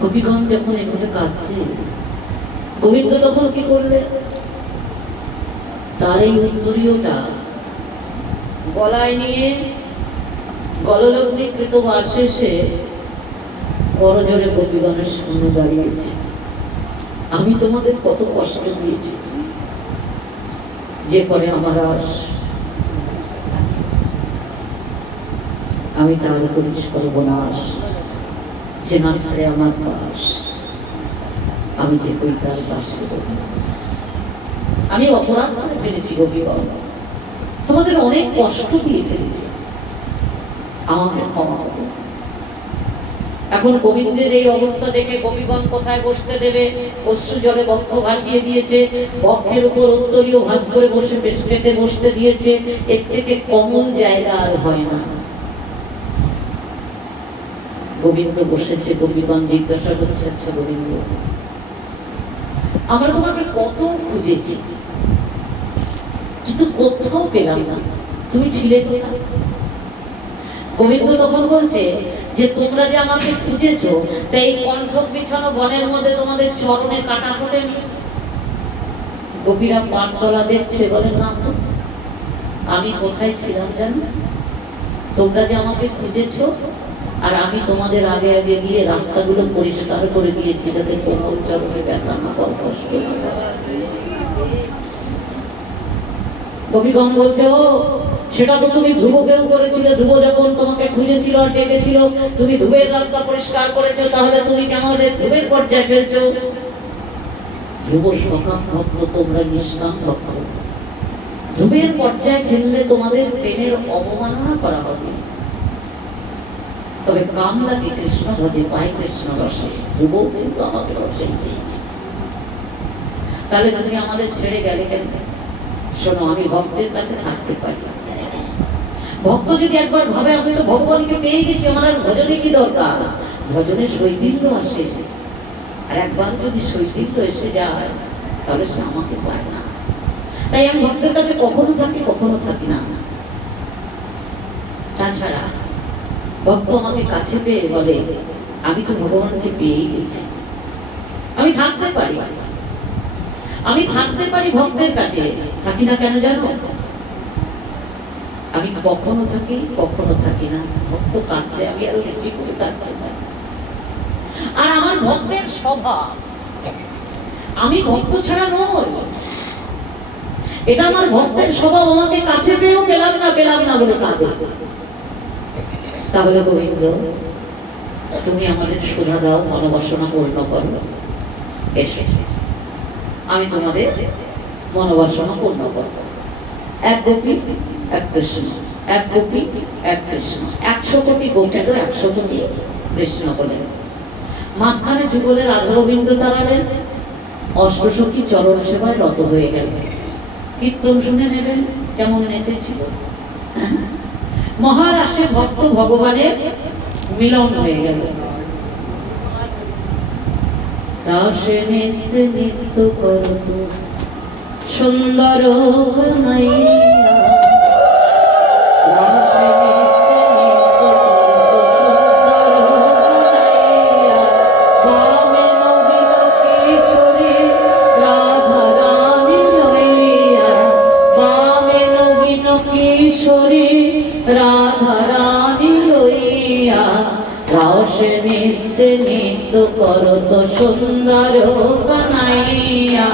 কবিগণ যখন এভাবে কাঁদছে, গোবিন্দ তখন কি করলেন? তার এই উত্তরীয়টা গলায় নিয়ে গললগ্নিকৃত শেষে বড় জোরে কবিগণের সামনে দাঁড়িয়েছে। আমি তোমাদের কত কষ্ট দিয়েছি, যে পরে আমার আস, আমি তার করিস সর্বনাশ, যে না ছাড়ে আমার পাশ, আমি যে কই তার পাশে। আমি অপরাধ করে ফেলেছি গোপীগণ, তোমাদের অনেক কষ্ট দিয়ে ফেলেছি, আমাকে ক্ষমা করো। এখন গোবিন্দের এই অবস্থা দেখে গোপীগণ কোথায় বসতে দেবে? অশ্রু জলে বক্ষ ভাসিয়ে দিয়েছে, বক্ষের উপর উত্তরীয় ভাস করে বসে পেতে বসতে দিয়েছে। এর থেকে কমল জায়গা আর হয় না। গোবিন্দ বসেছে, গোপীগণ জিজ্ঞাসা করছে, আচ্ছা গোবিন্দ, আমরা তোমাকে কত খুঁজেছি, কিন্তু কোথাও পেলাম না, তুমি ছিলে কোথায়? গোবিন্দ তখন বলছে যে তোমরা যে আমাকে খুঁজেছো, তাই কণ্ঠক বিছানো বনের মধ্যে তোমাদের চরণে কাটা ফোটেনি? গোপীরা পাটতলা দেখছে, বলে না তো, আমি কোথায় ছিলাম জানো? তোমরা যে আমাকে খুঁজেছো, আর আমি তোমাদের আগে আগে গিয়ে রাস্তাগুলো পরিষ্কার করে দিয়েছি, যাতে কোমল চরণে ব্যথা না পাও, কষ্ট না পাও। গোপীগণ বলছে, ও সেটা তো তুমি ধ্রুবকেও করেছিলে। ধ্রুব যখন তোমাকে খুঁজেছিল আর ডেকেছিল, তুমি ধ্রুবের রাস্তা পরিষ্কার করেছো, তাহলে তুমি কেমন ধ্রুবের পর্যায়ে ফেলছো? ধ্রুব সকাম ভক্ত, তোমরা নিষ্কাম ভক্ত। ধ্রুবের পর্যায়ে ফেললে তোমাদের প্রেমের অবমাননা করা হবে। তবে কামলাকে কৃষ্ণ ভজে, পায় কৃষ্ণ রসে। ধ্রুব কিন্তু আমাকে রসেই পেয়েছে। তাহলে তুমি আমাদের ছেড়ে গেলে কেন? শোনো, আমি ভক্তের কাছে থাকতে পারি। ভক্ত যদি একবার ভাবে আমি তো ভগবানকে পেয়ে গেছি, আমার আর ভজনে কি দরকার? ভজনে শৈথিল্য আসে, আর একবার যদি শৈথিল্য এসে যায়, তাহলে সে আমাকে পায় না। তাই আমি ভক্তের কাছে কখনো থাকি, কখনো থাকি না। তাছাড়া ভক্ত আমাকে কাছে পেয়ে বলে, আমি তো ভগবানকে পেয়েই গেছি, আমি থাকতে পারি। আমি থাকতে পারি ভক্তের কাছে, থাকি না কেন জানো? আমি কখনো থাকি, কখনো থাকি না। ভক্ত কাঁদতে আমি আরো বেশি করে থাকতে পারি। আর ভক্তের স্বভাব। আমি ভক্ত ছাড়া নই, এটা আমার ভক্তের স্বভাব। আমাকে কাছে পেয়েও পেলাম না বলে কাঁদে। তাহলে গোবিন্দ তুমি আমাদের সুধা দাও, মনোবাসনা পূর্ণ করো। এসে আমি তোমাদের মনোবাসনা পূর্ণ করব। এক গোপী এক কৃষ্ণ, এক গোপী এক কৃষ্ণ, 100 কোটি গোপী তো 100 কোটি কৃষ্ণ বলেন। মাঝখানে যুগলের রাধা গোবিন্দ দাঁড়ালেন, অষ্টসখী চরণ সেবায় রত হয়ে গেলেন। কীর্তন শুনে নেবেন কেমন নেচেছিল। মহারাষ্ট্রে ভক্ত ভগবানের মিলন হয়ে গেল। রাসে নিত্য নিত্য করত সুন্দর কানাইয়া, রাসে নিত্য নিত্য করত সুন্দর কানাইয়া,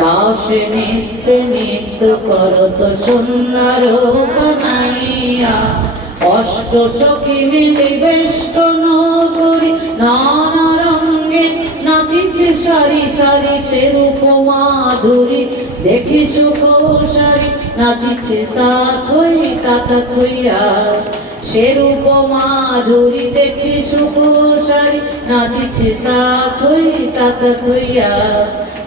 রাসে নিত্য নিত্য করত সুন্দর কানাইয়া। অষ্টসখী মিলে বেষ্টন করি নানা রঙে নাচিছে সারি সারি, সে রূপ মাধুরী দেখি সুখ সারি, নাচিছে তা থইয়া, সে রূপ মাধুরী দেখি সুখ সারি, নাচিছে তা থইয়া।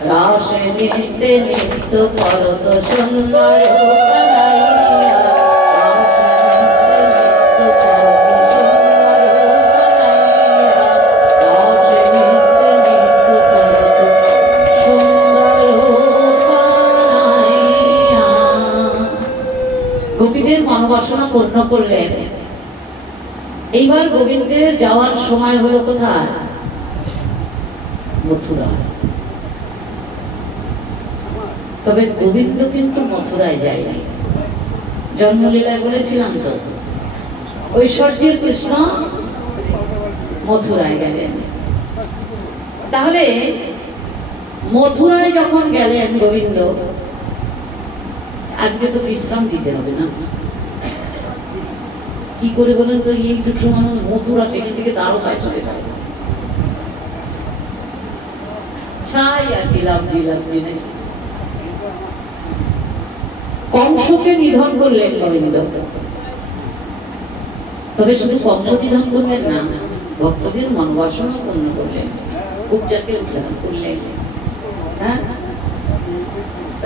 রাসে নিত্য নিত্য করত সুন্দর কানাইয়া, গোপীদের মনোবাসনা পূর্ণ করলেন। এইবার গোবিন্দের যাওয়ার সময় হলো কোথায়? মথুরা। তবে গোবিন্দ কিন্তু মথুরায় যায়নি। জন্মলীলায় বলেছিলাম তো, ঐশ্বর্যের কৃষ্ণ মথুরায় গেলেন। তাহলে মথুরায় যখন গেলেন গোবিন্দ, আজকে তো বিশ্রাম দিতে হবে না, কি করে বলেন তো? এই দুটো মানুষ মথুরা, সেখান থেকে দ্বারকায় চলে যায়। ছাই আর দিলাম দিনে কংসকে নিধন করলেন গোবিন্দ। তবে শুধু কংস নিধন করলেন না, ভক্তদের মনোবাসনা পূর্ণ করলেন, কুবজাকে উদ্ধার করলেন। হ্যাঁ,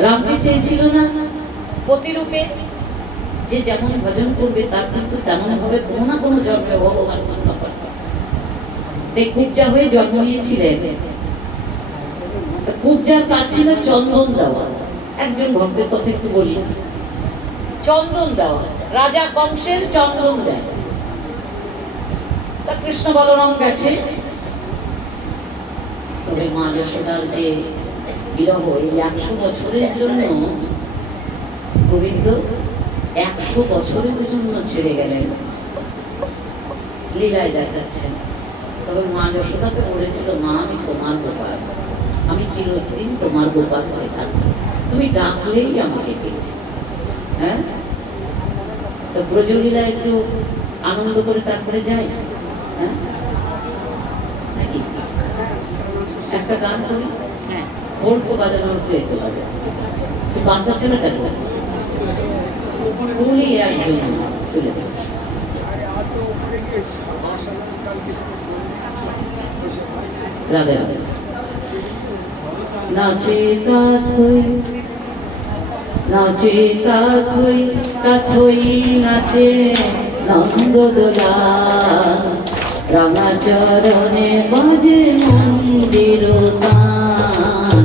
রামকে চেয়েছিল না প্রতিরূপে, যে যেমন ভজন করবে তার কিন্তু তেমন ভাবে কোনো না কোনো জন্মে ভগবান কৃষ্ণ কুবজা হয়ে জন্ম নিয়েছিলেন। কুবজার কাজ ছিল চন্দন দেওয়া। একজন ভক্তের কথা একটু বলি, চন্দন দেওয়া, রাজা কংসের চন্দন দেয়। তা কৃষ্ণ বলরাম গেছে। তবে মা যশোদার যে বিরহ, এই 100 বছরের জন্য গোবিন্দ 100 বছরের জন্য ছেড়ে গেলেন, লীলায় দেখাচ্ছেন। তবে মা যশোদাকে বলেছিল, মা আমি তোমার গোপাল, আমি চিরদিন তোমার গোপাল হয়ে থাকবো, তুমি ডাকলেই আমাকে পেয়েছি। হ্যাঁ, তো ব্রজলীলা একটু আনন্দ করে তারপরে যাই। হ্যাঁ, নাকি একটা গান করি? ওল্ড বাজানোর একটু বাজে, বাচ্চা ছেলেটা বলি একজন চলে গেছে। রাধে রাধে। নাচে কাথই নাচে কাথই কাথই নাচে নন্দদোলা, রাঙা চরণে বাজে মন্দির তান,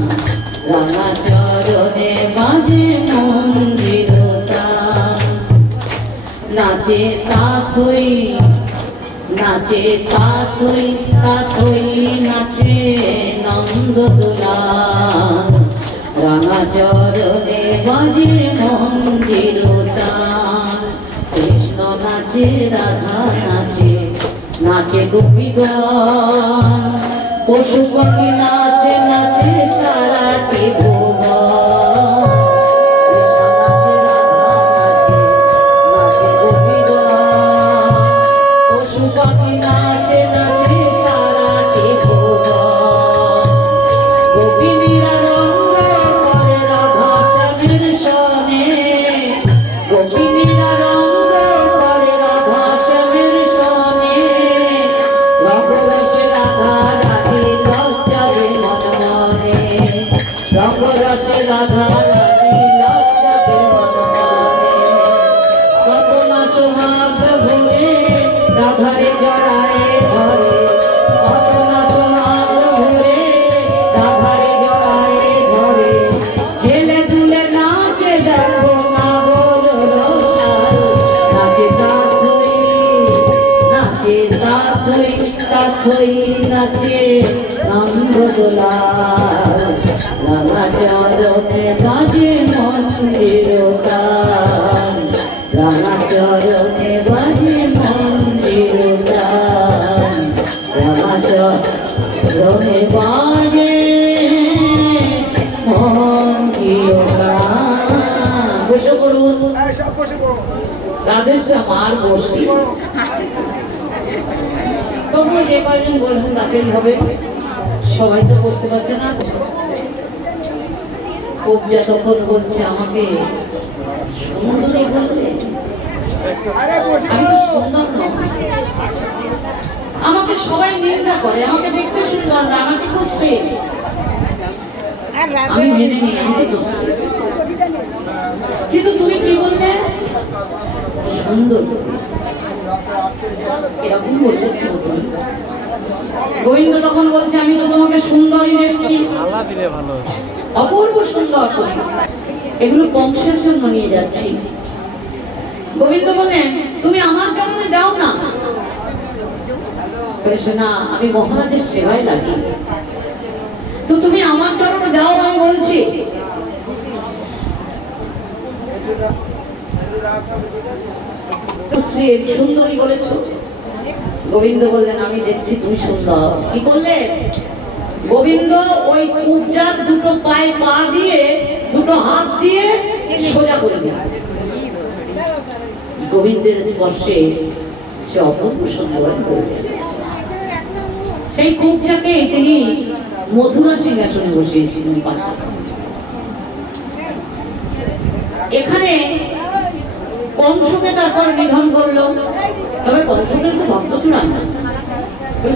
রাঙা চরণে বাজে মন্দির তান। নাচে কাথই নাচে কাথই কাথই নাচে নন্দদোলা, রাঙা চরণে বাজে মন্দির তান। কৃষ্ণ নাচে রাধা নাচে, নাচে গোপীগণ, পশু পাখি নাচে নাচে সারাটি ভুবন, নাচে রাধা নাচে গোপীগণ। পশু পাখি নাচে নাচে সারাটি ভুবন, গোপিনীরা রঙ্গ করে রাধা শ্যামের সনে, গোপিনীরা রঙ্গ করে রাধা শ্যামের সনে। রঙ্গরসে রাধা রানী লজ্জাবে মন মনে, রঙ্গরসে রাধা রানী লজ্জাবে মন মনে। কত না সোহাগ ভরে রাধারে জড়ায় ধরে, কত না সোহাগ ভরে রাধারে জড়ায় ধরে। ঝেলে দুলে নাচে দেখো না বলো রসাল, নাচে তাথই নাচে তাথই তাথই নাচে নন্দ দোলাল। রাধা চরণে বাজে মন্দির গান, রাধা চরণে বাজে মন্দির গান, রাধা চরণে বাজে মন্দির গান। বসে পড়ুন, রাধেশ্যাম আর বসি। তবুও যে কয়জন বলবেন তাকেই হবে, সবাই তো বসতে পারছে না। কবজা তখন বলছে আমাকে সুন্দরী বললে, আমি তো সুন্দর নয়, আমাকে সবাই নিন্দা করে, আমাকে দেখতে সুন্দর না, আমাকে খুঁজছে। আমি মেনে নিই, আমি তো খুঁজছি, কিন্তু তুমি কি বললে সুন্দর, এরকম বললে তুমি। গোবিন্দ তখন বলছে আমি তো তোমাকে সুন্দরী দেখছি, অপূর্ব সুন্দর তুমি, এগুলো কংসের জন্য নিয়ে যাচ্ছি। গোবিন্দ বলেন তুমি আমার চরণে দাও না। বলেছে না, আমি মহারাজের সেবায় লাগি, তো তুমি আমার চরণে দাও, আমি বলছি। সুন্দরী বলেছ। গোবিন্দ বললেন আমি দেখছি তুমি সুন্দর। কি করলে? গোবিন্দ ওই কুবজার দুটো পায়ে পা দিয়ে দুটো হাত দিয়ে সোজা করে দিল। গোবিন্দের স্পর্শে সে অপূর্ব সুন্দর করে দিল। সেই কুবজাকে তিনি মথুরা সিংহাসনে বসিয়েছিলেন। এখানে কংসকে তারপর নিধন করলো, তবে কংস কিন্তু ভক্ত চূড়ান না।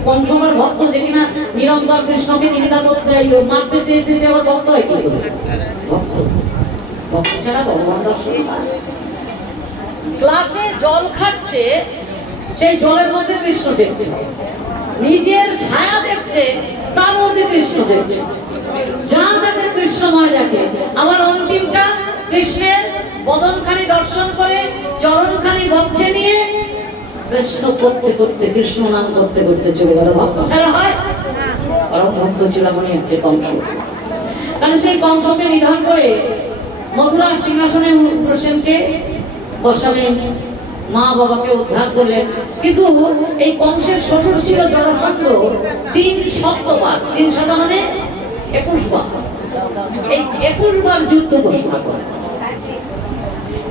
কংসকার ভক্ত যে কিনা নিরন্তর কৃষ্ণকে নিন্দা করতে মারতে চেয়েছে, সে আবার ভক্ত হয় কি করে? ভক্ত ভক্ত ছাড়া ভগবান দর্শন। গ্লাসে জল খাচ্ছে, সেই জলের মধ্যে কৃষ্ণ দেখছে, নিজের ছায়া দেখছে, তার মধ্যে কৃষ্ণ দেখছে। যা দেখে কৃষ্ণময় দেখে। আবার অন্তিমটা কৃষ্ণের বদনখানি দর্শন করে চরণখানি বক্ষে নিয়ে কৃষ্ণ করতে করতে, কৃষ্ণ নাম করতে করতে চলে গেল। ভক্ত ছাড়া হয়? পরম ভক্ত চূড়ামণি একটা কংস। তাহলে সেই কংসকে নিধন করে মথুরা সিংহাসনে উগ্রসেনকে বসালেন, মা বাবাকে উদ্ধার করলেন। কিন্তু এই কংসের শ্বশুর ছিল জরাসন্ধ। 3 শতবার, 3 শত মানে 21 বার, এই 21 বার যুদ্ধ ঘোষণা করে,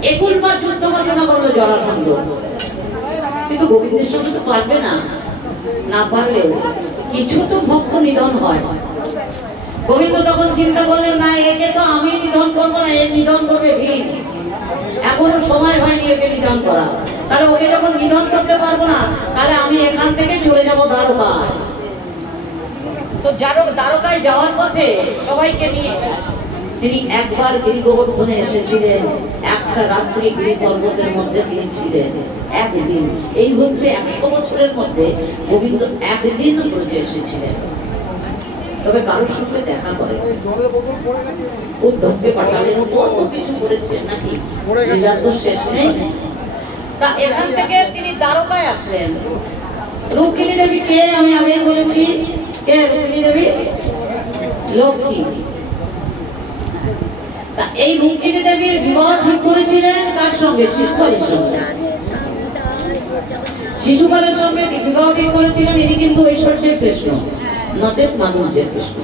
21 বার যুদ্ধ ঘোষণা করলো জরাসন্ধ। কিন্তু গোবিন্দের সঙ্গে তো পারবে না, না পারলেও কিছু তো ভক্ত নিধন হয়। গোবিন্দ তখন চিন্তা করলেন না, একে তো আমি নিধন করবো না, এর নিধন করবে ভীম। এখনো সময় হয়নি একে নিধন করা। তাহলে ওকে যখন নিধন করতে পারবো না, তাহলে আমি এখান থেকে চলে যাব দ্বারকায়। তো দ্বারকায় যাওয়ার পথে সবাইকে নিয়ে তিনি একবার গিরি গোবর্ধনে এসেছিলেন। একটা রাত্রি গিরি পর্বতের মধ্যে তিনি ছিলেন একদিন। এই হচ্ছে 100 বছরের মধ্যে গোবিন্দ একদিন ব্রজে এসেছিলেন। তবে কারোর সঙ্গে দেখা করে, উদ্ধবকে পাঠালেন, কত কিছু করেছিলেন নাকি, যার তো শেষ নেই। তা এখান থেকে তিনি দ্বারকায় আসলেন। রুক্মিণী দেবী কে? আমি আগেই বলেছি। কে রুক্মিণী দেবী? লক্ষ্মী। তা এই রুক্মিণী দেবীর বিবাহ ঠিক করেছিলেন কার সঙ্গে? শিশুপালের সঙ্গে। শিশুপালের সঙ্গে বিবাহ ঠিক করেছিলেন। ইনি কিন্তু ঐশ্বর্যের কৃষ্ণ, নচেত মানুষদের কৃষ্ণ।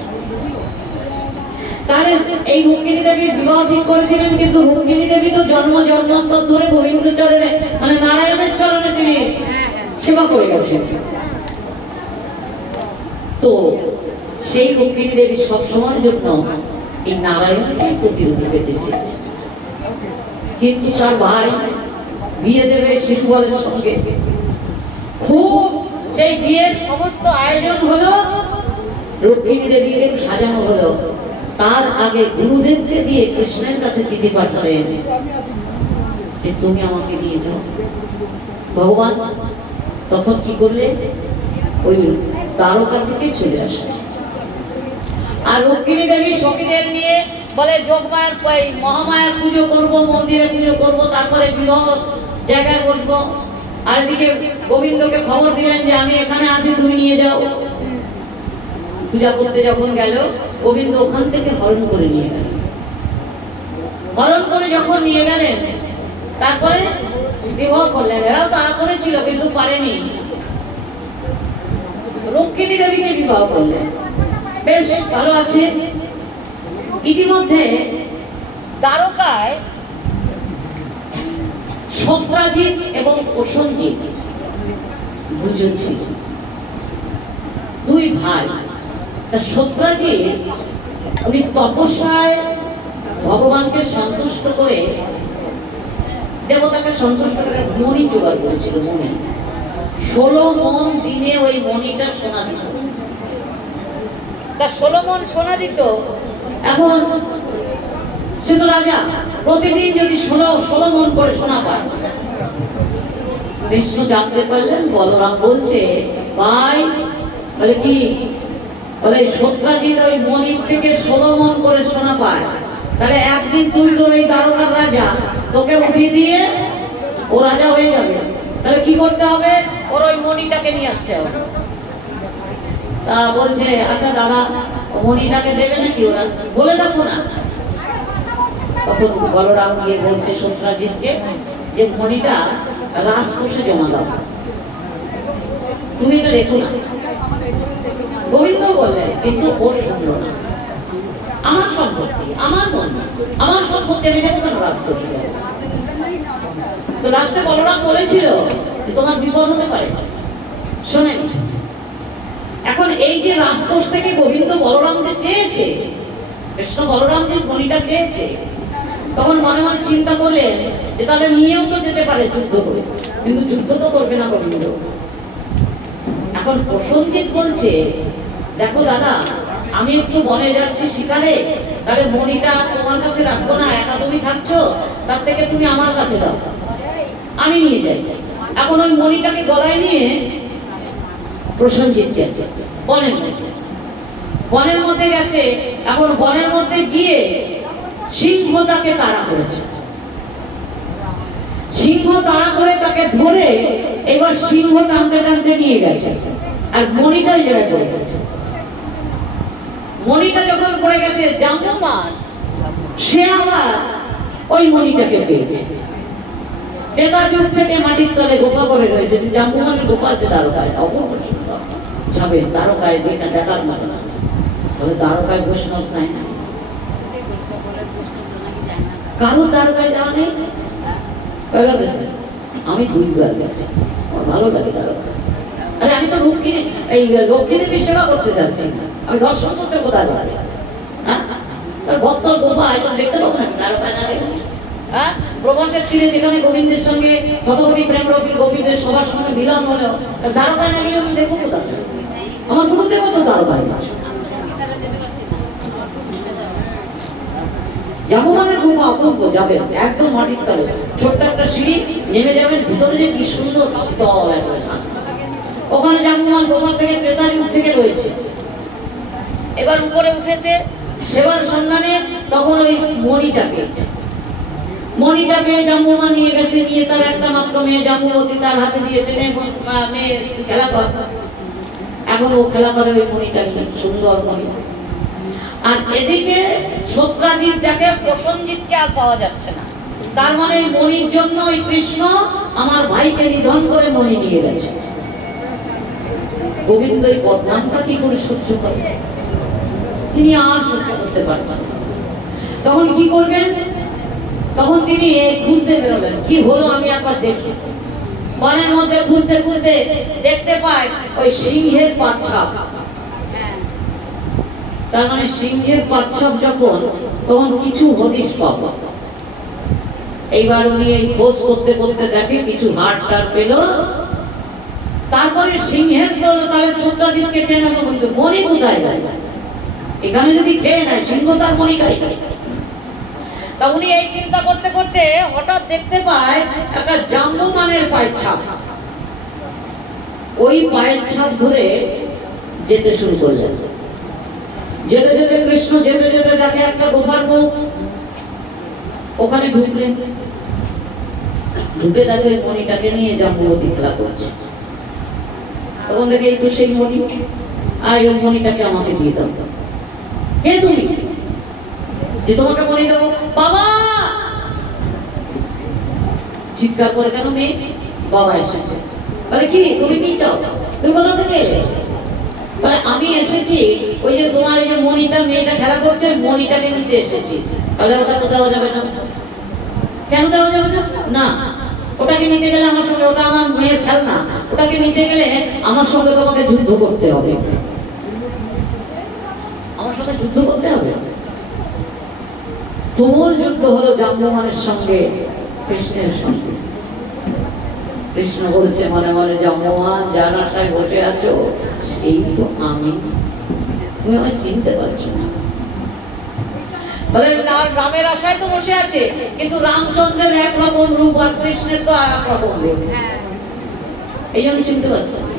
তাহলে এই রুক্মিণী দেবীর বিবাহ ঠিক করেছিলেন, কিন্তু রুক্মিণী দেবী তো জন্ম জন্মান্তর ধরে গোবিন্দ চরণে মানে নারায়ণের চরণে তিনি সেবা করে গেছেন। তো সেই রুক্মিণী দেবী সবসময়ের জন্য এই নারায়ণকে প্রতিরূপে পেতেছে, কিন্তু তার ভাই বিয়ে দেবে শিশুপালের সঙ্গে। খুব সেই বিয়ের সমস্ত আয়োজন হলো, রুক্মিণী দেবীকে সাজানো হলো। তার আগে গুরুদেবকে দিয়ে কৃষ্ণের কাছে চিঠি পাঠালেন যে তুমি আমাকে নিয়ে যাও। ভগবান তখন কি করলে, ওই দ্বারকা থেকে চলে আসে। আর রুক্মিণী দেবী সখীদের নিয়ে বলে যোগমায়ার মহামায়ার পুজো করব, মন্দিরে পুজো করব, তারপরে বিবাহ জায়গায় বসবো। আর এদিকে গোবিন্দকে খবর দিলেন যে আমি এখানে আছি, তুমি নিয়ে যাও। পূজা করতে যখন গেল, গোবিন্দ ওখান থেকে হরণ করে নিয়ে গেল। হরণ করে যখন নিয়ে গেলেন, তারপরে বিবাহ করলেন। এরাও তাড়া করেছিল কিন্তু পারেনি, রুক্মিণী দেবীকে বিবাহ করলেন। বেশ ভালো আছে। ইতিমধ্যে দ্বারকায় সত্রাজিৎ এবং প্রসেনজিৎ দুজন ছিল, দুই ভাই। সত্রাজিৎ উনি তপস্যায় ভগবানকে সন্তুষ্ট করে, দেবতাকে সন্তুষ্ট করে মণি জোগাড় করেছিল। মণি 16 মণ দিনে ওই মণিটা সোনা দিত। তা 16 মণ সোনা দিত। এখন সে তো রাজা, প্রতিদিন যদি 16 মণ করে সোনা পায়। কৃষ্ণ জানতে পারলেন, বলরাম বলছে ভাই, বলে কি, বলে সত্রাজিৎ ওই মণির থেকে 16 মণ করে সোনা পায়। তাহলে একদিন তুই তোর এই দ্বারকার রাজা, তোকে উঠিয়ে দিয়ে ও রাজা হয়ে যাবে। তাহলে কি করতে হবে, ওর ওই মণিটাকে নিয়ে আসতে হবে। তা বলছে আচ্ছা দাদা, মণিটাকে দেবে নাকি, ওরা বলে দেখো না। তখন বলরাম গিয়ে বলছে সত্রাজিৎকে যে মণিটা রাজকোষে জমা দাও, তুমি এটা রেখো না। গোবিন্দ বললেন, কিন্তু ও শুনলো না। আমার সম্পত্তি, আমার মন, আমার সম্পত্তি আমি দেবো কেন রাজকোষে? তো রাষ্ট্রে বলরাম বলেছিল যে তোমার বিপদ হতে পারে, শোনেন। এখন এই যে রাজকোষ থেকে গোবিন্দ বলরাম যে চেয়েছে, কৃষ্ণ বলরাম যে মণিটা চেয়েছে, তখন মনে মনে চিন্তা করলেন যে তাহলে নিয়েও তো যেতে পারে যুদ্ধ করে, কিন্তু যুদ্ধ তো করবে না গোবিন্দ। এখন প্রসেনজিৎ বলছে দেখো দাদা, আমি একটু বনে যাচ্ছি শিকারে, তাহলে মণিটা তোমার কাছে রাখবো না, একা তুমি থাকছো, তার থেকে তুমি আমার কাছে দাও, আমি নিয়ে যাই। এখন ওই মণিটাকে গলায় নিয়ে প্রসেনজিৎ গেছে বনের মধ্যে গেছে। এখন বনের মধ্যে গিয়ে সিংহ তাকে তাড়া করেছে। সিংহ তাড়া করে তাকে ধরে এবার সিংহ টানতে টানতে নিয়ে গেছে, আর মণিটা ওই জায়গায় পড়ে গেছে। মণিটা যখন পড়ে গেছে, জাম্বুমান সে আবার ওই মণিটাকে পেয়েছে। ত্রেতা যুগ থেকে মাটির তলে গোপা করে রয়েছে। জাম্বুমানের গোপা আছে দ্বারকায়, অপূর্ব সুন্দর, যাবে দ্বারকায় দেখার মতো আছে। তবে দ্বারকায় বৈষ্ণব চায় না, কারোর দ্বারকায় যাওয়া নেই। আমি 2 বার গেছি, আমার ভালো লাগে দ্বারকা। আরে আমি তো লক্ষ্মী দেবীর সেবা করতে যাচ্ছি, আমি দর্শন করতে কোথায় পারি? হ্যাঁ, তার ভক্তর গোপা এখন দেখতে পাবো না দ্বারকায় না গেলে? হ্যাঁ, প্রবাসের তীরে যেখানে গোবিন্দের সঙ্গে কতগুলি প্রেম রবি গোবিন্দের সবার সঙ্গে মিলন হলো, দ্বারকায় না গেলে আমি দেখবো কোথায়? আমার গুরুদেব তো দ্বারকায় আছে। জাম্বুমানের গুহা অপূর্ব, যাবেন একদম মাটির তলে, ছোট্ট একটা সিঁড়ি, নেমে যাবেন, ভিতরে যে কি সুন্দর শীতল একবারে শান্ত। ওখানে জাম্বুমান গোপা থেকে ত্রেতা যুগ থেকে রয়েছে। এবার উপরে উঠেছে সেবার সন্ধানে, তখন ওই মণিটা পেয়েছে। মণিটা পেয়ে জাম্বুমান নিয়ে গেছে, নিয়ে তার একটা মাত্র মেয়ে জাম্বুবতী তার হাতে দিয়েছে, মেয়ে খেলা কর। এখন ও খেলা করে ওই মণিটা নিয়ে, সুন্দর মণি। আর এদিকে সত্রাজিৎ যাকে, প্রসেনজিৎকে আর পাওয়া যাচ্ছে না। তার মানে মণির জন্য ওই কৃষ্ণ আমার ভাইকে নিধন করে মণি নিয়ে গেছে। গোবিন্দ এই বদনামটা কি করে সহ্য করে? তিনি আর সহ্য করতে পারছেন না। তখন কি করবেন? তখন তিনি খুঁজতে বেরোলেন, কি হলো আমি একবার দেখি। বনের মধ্যে খুঁজতে খুঁজতে দেখতে পায় ওই সিংহের পাচ্ছাপ। তার মানে সিংহের পাচ্ছাপ যখন, তখন কিছু হদিশ পাবো। এইবার উনি এই খোঁজ করতে করতে দেখে কিছু হাড় টাড় পেল। তারপরে সিংহের দল তাহলে সত্যাজিৎকে কেন বলতো মণি কোথায় যায়? এখানে যদি খেয়ে নেয় সিংহ তার মণি খাই। তা উনি এই চিন্তা করতে করতে হঠাৎ দেখতে পায় একটা জাম্বুমানের পায়ের ছাপ। ওই পায়ের ছাপ ধরে যেতে শুরু করলেন। যেতে যেতে কৃষ্ণ যেতে যেতে দেখে একটা গোপাল বউ। ওখানে ঢুকলেন, ঢুকে দেখে মণিটাকে নিয়ে জাম্বুবতী খেলা করছে। তখন দেখে এই তো সেই মণি, আর ওই মণিটাকে আমাকে দিয়ে দাও। কে তুমি? যে তোমাকে মণি দেবো? বাবা! চিৎকার করে কেন মেয়ে? বাবা এসেছে। বলে কি তুমি কি চাও? তুমি কোথা থেকে এলে? বলে আমি এসেছি ওই যে তোমার এই যে মণিটা, মেয়েটা খেলা করছে, মণিটাকে নিতে এসেছি। বলে ওটা তো দেওয়া যাবে না। কেন দেওয়া যাবে না? না, ওটাকে নিতে গেলে আমার সঙ্গে, ওটা আমার মেয়ের খেলনা, ওটাকে নিতে গেলে আমার সঙ্গে তোমাকে যুদ্ধ করতে হবে। আমার সঙ্গে যুদ্ধ করতে হবে। তুমুল যুদ্ধ হলো জাম্বুমানের সঙ্গে কৃষ্ণের সঙ্গে। কৃষ্ণ বলছে মনে মনে, জাম্বুমান যার আশায় বসে আছো সেই তো আমি, তুমি আমায় চিনতে পারছো না। বলে রামের আশায় তো বসে আছে, কিন্তু রামচন্দ্রের একরকম রূপ আর কৃষ্ণের তো আর একরকম রূপ, এই জন্য চিনতে পারছে না।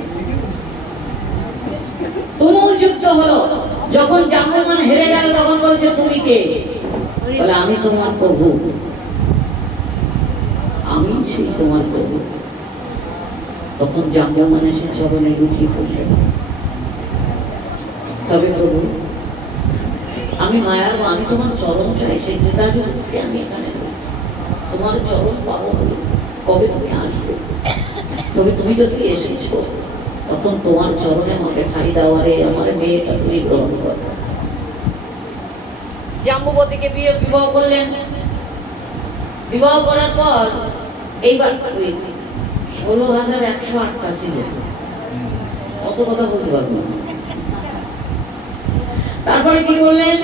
তুমুল যুদ্ধ হলো। যখন জাম্বুমান হেরে গেল তখন বলছে তুমি কে? বলে আমি তোমার প্রভু, আমি সেই তোমার প্রভু। তখন জাম্বুমান এসে চরণে লুটিয়ে পড়লেন। তবে প্রভু আমি মায়ার, আমি তোমার চরণ চাই, সেই ক্রেতাযুক্তি আমি এখানে রয়েছি। তোমার চরণ পাবো বলে কবে তুমি আসবে? তবে তুমি যদি এসেছো তখন তোমার চরণে আমাকে ঠাই দেওয়ারে আমার মেয়েটা তুমি গ্রহণ করো। জাম্বুবতীকে বিবাহ করলেন। বিবাহ করার পর এইবার 16,108টা ছিল, অত কথা বলতে পারবো না। তারপরে কি করলেন?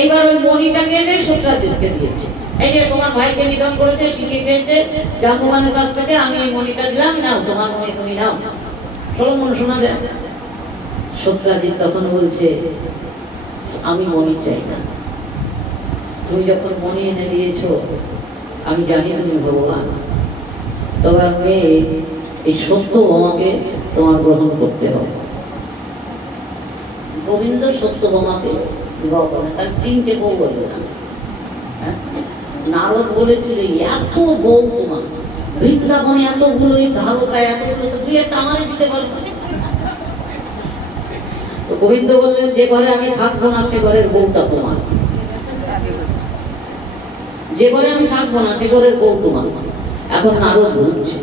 এইবার ওই মণিটাকে এনে সত্যাজিৎকে দিয়েছে। এই যে তোমার ভাইকে নিধন করেছে, শিখে খেয়েছে জাম্বুমানের কাছ থেকে, আমি এই মণিটা দিলাম, নাও তোমার মণি তুমি নাও। সলমন শোনা যায়। সত্যাজিৎ তখন বলছে আমি মণি চাই না, তুমি যখন মণি এনে দিয়েছো আমি জানি তুমি ভগবান, তবে মেয়ে এই সত্য বোমাকে তোমার গ্রহণ করতে হবে। গোবিন্দ সত্য বোমাকে বিবাহ করে, তার 3টে বউ বলবে না। নারদ বলেছিল এত বউ তোমার বৃন্দাবনে, এতগুলো ধারকায়, এতগুলো তুই একটা আমারে দিতে পারবো। তো গোবিন্দ বললেন যে ঘরে আমি থাকবো না সে ঘরের বউটা তোমার, যে ঘরে আমি থাকবো না সে ঘরের বউ তোমার। এখন নারদ বুঝছে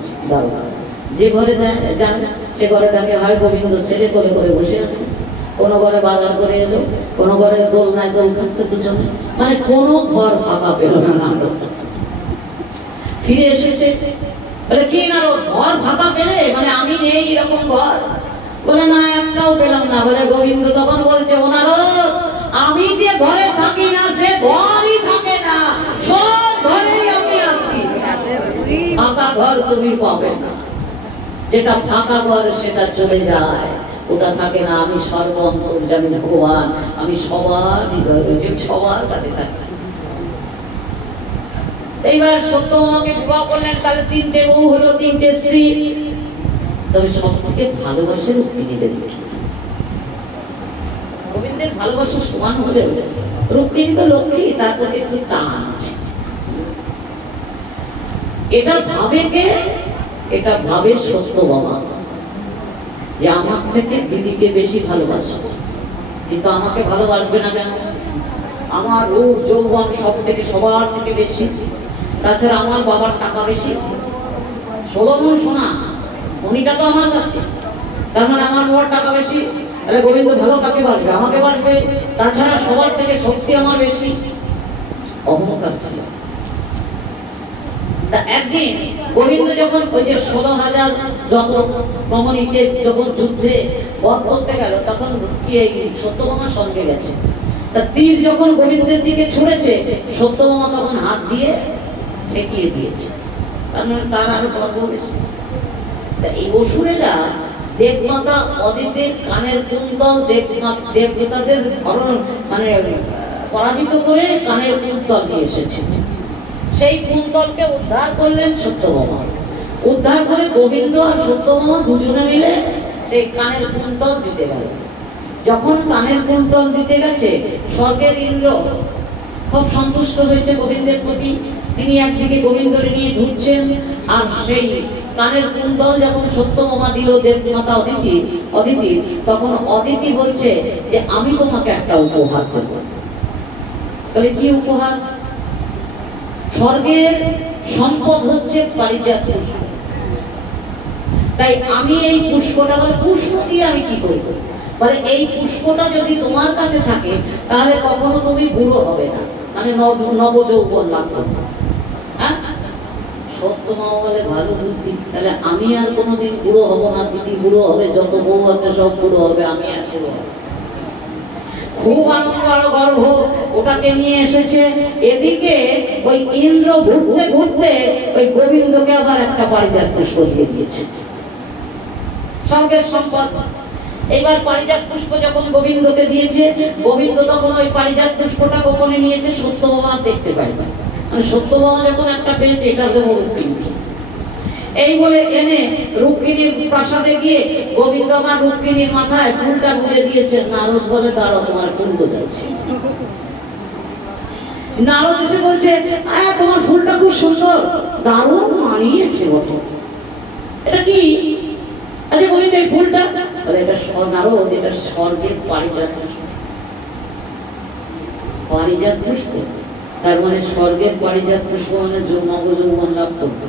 যে ঘরে যান সে ঘরে তাকে হয় গোবিন্দ ছেলে করে করে বসে আছে, কোনো ঘরে বাজার করে এলো, কোনো ঘরে দোলনায় দোল খাচ্ছে দুজনে, মানে কোনো ঘর ফাঁকা পেল না নারদ। ফিরে এসেছে, বলে কি নারদ ঘর ফাঁকা পেলে? মানে আমি নেই এরকম ঘর? বলে না, একটাও পেলাম না। বলে গোবিন্দ তখন বলছে ও নারদ, আমি যে ঘরে থাকি না সে ঘরই থাকে না, সব ঘরেই আমি আছি। ফাঁকা ঘর তুমি পাবে না, যেটা ফাঁকা ঘর সেটা চলে যায়, ওটা থাকে না। আমি সর্বন্তর্যামী ভগবান, আমি সবার হৃদয় রয়েছে, সবার কাছে থাকি। এইবার সত্যভামাকে বিবাহ করলেন, তাহলে 3টে বউ হলো, 3টে স্ত্রী। তবে সব থেকে ভালোবাসে রুক্মিণীদের। গোবিন্দের ভালোবাসা সমান হলে রুক্মিণী তো লক্ষ্মী, তার প্রতি একটু টান আছে। এটা ভাবে কে? এটা ভাবে সত্যভামা, যে আমার থেকে দিদিকে বেশি ভালোবাসা, কিন্তু আমাকে ভালোবাসবে না কেন? আমার রূপ যৌবন সব থেকে সবার থেকে বেশি, তাছাড়া আমার বাবার টাকা বেশি। সলমন সোনা মণিটা তো আমার কাছে, তার মানে আমার বাবার টাকা বেশি, তাহলে গোবিন্দ ভালো কাকে বাড়বে? আমাকে বাড়বে। তাছাড়া সবার থেকে শক্তি আমার বেশি, অহংকার ছিল। তা একদিন গোবিন্দ যখন ওই যে 16,000 যত রমণীকে যখন যুদ্ধে বধ করতে গেল, তখন কি এই সত্যভামার সঙ্গে গেছে। তা তীর যখন গোবিন্দের দিকে ছুঁড়েছে, সত্যভামা তখন হাত দিয়ে ঠেকিয়ে দিয়েছে। তার মানে তার আরো গর্ব বেশি। তা এই অসুরেরা দেবমাতা অদিতির কানের কুণ্ডল দেবতাদের মানে পরাজিত করে কানের কুণ্ডল নিয়ে এসেছে। সেই কুণ্ডলকে উদ্ধার করলেন সত্যভামা। উদ্ধার করে গোবিন্দ আর সত্যভামা দুজনে মিলে সেই কানের কুণ্ডল দিতে গেল। যখন কানের কুণ্ডল দিতে গেছে, স্বর্গের ইন্দ্র খুব সন্তুষ্ট হয়েছে গোবিন্দের প্রতি। তিনি একদিকে গোবিন্দর নিয়ে ঘুরছেন, আর সেই কানের কুণ্ডল যখন সত্যভামা দিল দেবমাতা অদিতি, তখন অদিতি বলছে যে আমি তোমাকে একটা উপহার দেব। তাহলে কি উপহার? স্বর্গের সম্পদ হচ্ছে পারিজাত পুষ্প, তাই আমি এই পুষ্পটা, বলে পুষ্প দিয়ে আমি কি করব? বলে এই পুষ্পটা যদি তোমার কাছে থাকে তাহলে কখনো তুমি বুড়ো হবে না, মানে নবযৌবন লাভ করবে। হ্যাঁ, সত্যভামা বলে ভালো বুদ্ধি, তাহলে আমি আর কোনোদিন বুড়ো হব না, দিদি বুড়ো হবে, যত বউ আছে সব বুড়ো হবে, আমি আর বুড়ো হব। খুব আনন্দ আর গর্ব ওটাকে নিয়ে এসেছে। এদিকে ওই ইন্দ্র ঘুরতে ঘুরতে ওই গোবিন্দকে আবার একটা পারিজাত পুষ্প দিয়ে দিয়েছে, স্বর্গের সম্পদ। এবার পারিজাত পুষ্প যখন গোবিন্দকে দিয়েছে, গোবিন্দ তখন ওই পারিজাত পুষ্পটা গোপনে নিয়েছে, সত্যভামা দেখতে পায় না। মানে সত্যভামা যখন একটা পেয়েছে, এটা দেবো রুক্মিণী। এই বলে এনে রুক্মিণীর প্রাসাদে গিয়ে গোবিন্দ আমার রুক্মিণীর মাথায় ফুলটা গুঁজে দিয়েছেন। নারদ বলে দাঁড়াও, তোমার ফুল গোজাচ্ছি। নারদ এসে বলছে তোমার ফুলটা খুব সুন্দর, দারুণ মানিয়েছে বটে, এটা কি? আচ্ছা গোবিন্দ এই ফুলটা, এটা নারদ, এটা স্বর্গের পারিজাত পুষ্প। পারিজাত পুষ্প, তার মানে স্বর্গের পারিজাত পুষ্প মানে নবযৌবন লাভ করবে।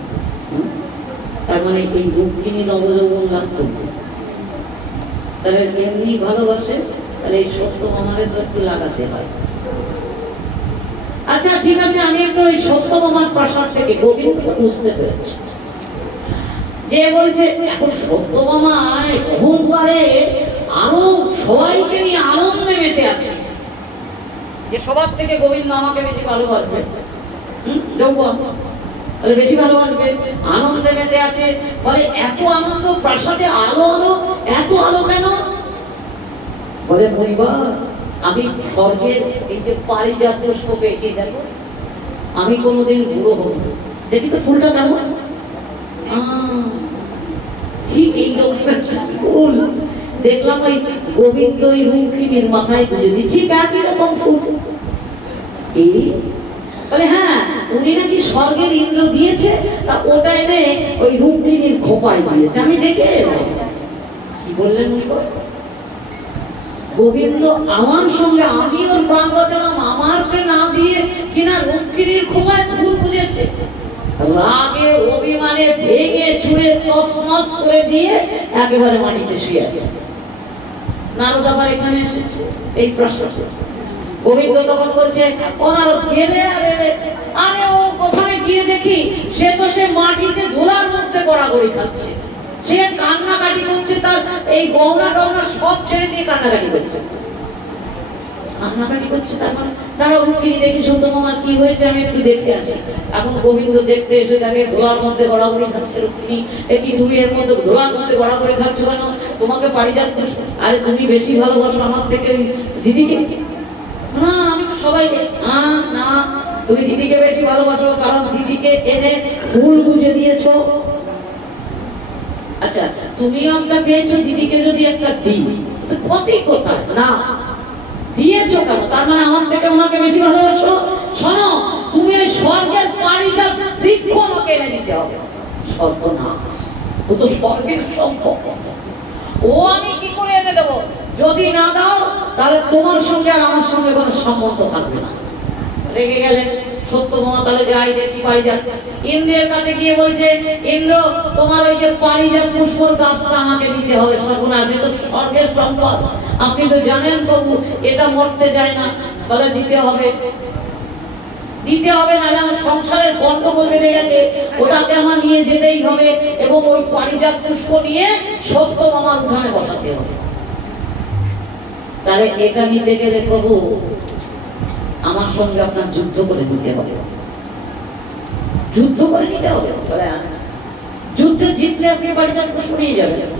তার মানে এই রুক্মিণী নবযৌবন লাভ করবে, তাহলে এমনি ভালোবাসে, তাহলে এই সত্যভামাকে তো একটু লাগাতে হয়। আচ্ছা ঠিক আছে, আমি একটু ওই সত্যভামার প্রাসাদ থেকে গোবিন্দ বুঝতে পেরেছি যে বলছে এখন সত্যভামা অহংকারে আরো সবাইকে নিয়ে আনন্দে মেতে আছে, যে সবার থেকে গোবিন্দ আমাকে বেশি ভালোবাসবে, যৌবন তাহলে বেশি ভালোবাসবে, আনন্দে মেতে আছে। বলে এত আনন্দ, প্রাসাদে আলো আলো, এত আলো কেন? বলে পরিবার, আমি স্বর্গের এই যে পারিজাত পুষ্প পেয়েছি, দেখো আমি কোনোদিন বুড়ো হব না। দেখি তো ফুলটা কেমন, ঠিক এইরকম একটা ফুল দেখলাম ওই গোবিন্দ ওই রুক্মিণীর মাথায় গুঁজে দিই, ঠিক একই রকম ফুল। বলে হ্যাঁ, উনি নাকি স্বর্গের ইন্দ্র দিয়েছে, তা ওটা এনে ওই রুক্মিণীর খোপায় দিয়েছে, আমি দেখে কি বললেন উনি? গোবিন্দ আমার সঙ্গে, আমি ওর প্রাণ বাঁচালাম, আমারকে না দিয়ে কিনা রুক্মিণীর খোপায় ফুল গুঁজেছে। রাগে অভিমানে ভেঙে চুড়ে তছনছ করে দিয়ে একেবারে মাটিতে শুয়ে আছে। নারদ আবার এখানে এসেছে এই প্রশ্নে। গোবিন্দ তখন বলছে ও নারদ, গেলে আর এলে, আরে ও কোথায় গিয়ে দেখি সে তো সে মাটিতে ধুলার মধ্যে গড়াগড়ি খাচ্ছে, সে কান্নাকাটি করছে, তার এই গহনা টহনা সব ছেড়ে দিয়ে কান্নাকাটি করছে, কান্নাকাটি করছে। তারপর তারা রুক্মিণী দেখি সত্যভামার কি হয়েছে, আমি একটু দেখতে আসি। এখন গোবিন্দ দেখতে এসে তাকে ধোলার মধ্যে গড়াগড়ি খাচ্ছে। রুক্মিণী, কি তুমি এর মধ্যে ধোলার মধ্যে গড়াগড়ি খাচ্ছ কেন? তোমাকে পারিজাত পুষ্প, আরে তুমি বেশি ভালোবাসো আমার থেকে ওই দিদিকে? না, আমি তো সবাইকে। না, তুমি দিদিকে বেশি ভালোবাসো, কারণ দিদিকে এনে ফুল গুঁজে দিয়েছো। আচ্ছা, তুমি আমরা পেয়েছো, দিদিকে যদি একটা দিই ক্ষতি কোথায়? না, দিয়েছো কেন? তার মানে আমার থেকে ওনাকে বেশি ভালোবাসো। শোনো, তুমি ওই স্বর্গের পারিজাত বৃক্ষ আমাকে এনে দিতে হবে। সর্বনাশ, ও তো স্বর্গের সম্পদ, ও আমি কি করে এনে দেবো? যদি না দাও তাহলে তোমার সঙ্গে আর আমার সঙ্গে কোনো সম্বন্ধ থাকবে না। রেগে গেলেন সত্যভামা তাহলে যাই দেখি পারিজাত। ইন্দ্রের কাছে গিয়ে বলছে, ইন্দ্র তোমার ওই যে পারিজাত পুষ্পর গাছটা আমাকে দিতে হবে, সর্বনাশ তো স্বর্গের সম্পদ, আপনি তো জানেন প্রভু এটা মরতে যায় না, বলে দিতে হবে, দিতে হবে, নাহলে আমার সংসারের গন্ডগোল বেঁধে গেছে, ওটাকে আমার নিয়ে যেতেই হবে এবং ওই পারিজাত পুষ্প নিয়ে সত্যভামার উঠানে বসাতে হবে। তাহলে এটা নিতে গেলে প্রভু আমার সঙ্গে আপনার যুদ্ধ করে নিতে হবে, যুদ্ধ করে নিতে হবে। যুদ্ধে জিতলে আপনি পারিজাত পুষ্প নিয়ে যাবেন।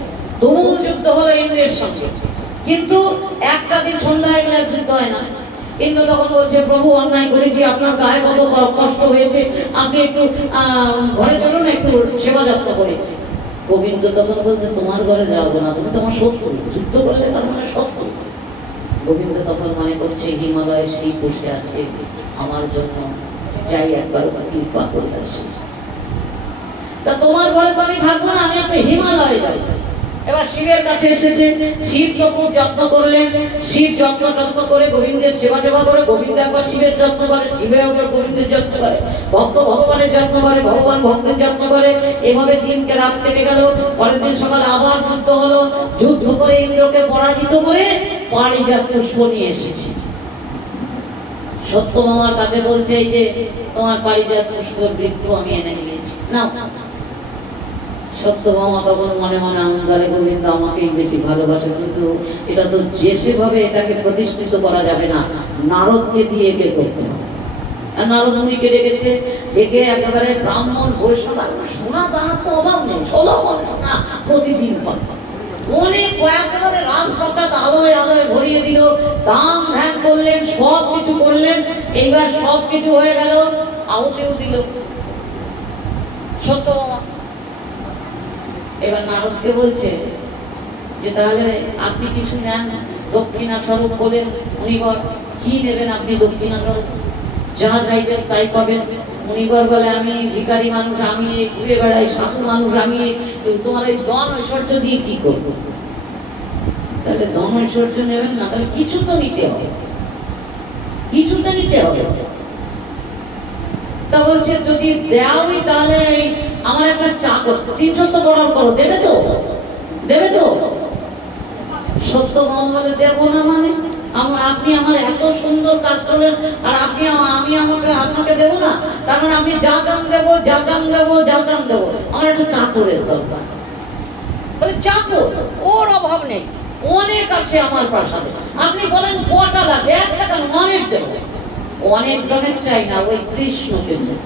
তুমুল যুদ্ধ হলো ইন্দ্রের সঙ্গে, কিন্তু একটা দিন সন্ধ্যা হয়ে গেলে যুদ্ধ হয় না। ইন্দ্র তখন বলছে, প্রভু অন্যায় করেছি, আপনার গায়ে কত কষ্ট হয়েছে, আপনি একটু ঘরে চলুন, একটু সেবা যত্ন করে। গোবিন্দ তখন বলছে, তোমার ঘরে যাবো না, তুমি তোমার শত্রু, যুদ্ধ করলে তার মানে শত্রু। গোবিন্দ তখন মনে করছে হিমালয়ের সেই বসে আছে আমার জন্য, যাই একবার কৃপা করে আসি। তা তোমার ঘরে তো আমি থাকবো না, আমি একটা হিমালয়ে যাবো। এবার শিবের কাছে এসেছে, শিব তো খুব যত্ন করলেন, শিব যত্ন করে গোবিন্দের সেবা করে, গোবিন্দ একবার শিবের যত্ন করে, শিবে একবার গোবিন্দের যত্ন করে, ভক্ত ভগবানের যত্ন করে, ভগবান ভক্তের যত্ন করে। এভাবে দিনকে রাত কেটে গেল। পরের দিন সকালে আবার যুদ্ধ হলো, যুদ্ধ করে ইন্দ্রকে পরাজিত করে পারিজাত পুষ্প নিয়ে এসেছে। সত্যভামার কাছে বলছে, এই যে তোমার পারিজাত পুষ্পর বৃক্ষ আমি এনে নিয়েছি, নাও। সত্যভামা তখন মনে মনে আনন্দালে, গোবিন্দ আমাকেই বেশি ভালোবাসে, কিন্তু এটা তো যে সেভাবে এটাকে প্রতিষ্ঠিত করা যাবে না, নারদকে দিয়ে একে করতে হবে। নারদ মুনিকে ডেকেছে, ডেকে একেবারে ব্রাহ্মণ বৈষ্ণব সোনা দানা তো অভাব নেই, 16 ঘন্টা প্রতিদিন অনেক একেবারে রাজপ্রাসাদ আলোয় আলোয় ভরিয়ে দিল, দান ধ্যান করলেন, সব কিছু করলেন। এইবার সব কিছু হয়ে গেল, আহুতিও দিল সত্যভামা। এবার নারদকে বলছে যে তাহলে আপনি কিছু নেন দক্ষিণা স্বরূপ বলেন। মুনিবর কি নেবেন আপনি দক্ষিণা স্বরূপ? যা চাইবেন তাই পাবেন। মুনিবর বলে, আমি ভিখারি মানুষ, আমি ঘুরে বেড়াই, সাধু মানুষ আমি, তোমার ওই ধন ঐশ্বর্য দিয়ে কি করব? তাহলে ধন ঐশ্বর্য নেবেন না, তাহলে কিছু তো নিতে হবে, কিছু তো নিতে হবে। তা বলছে, যদি দেওয়াই তাহলে আমার একটা চাকর 300 গড়াল করো, দেবে তো? দেবে তো? সত্যভামা বলে, দেবো না মানে? আপনি আমার এত সুন্দর কাজ করলেন, আর আপনি আমি আপনাকে দেবো না? তার মানে আপনি যা চান দেবো, যা চান দেবো, যা চান দেবো। আমার একটা চাকরের দরকার। বলে, চাকর? ওর অভাব নেই, অনেক আছে আমার প্রাসাদে। আপনি বলেন কটা লাগবে? একটা কেন, অনেক দেবো। অনেক জনের চাই না, ওই কৃষ্ণকে চাই।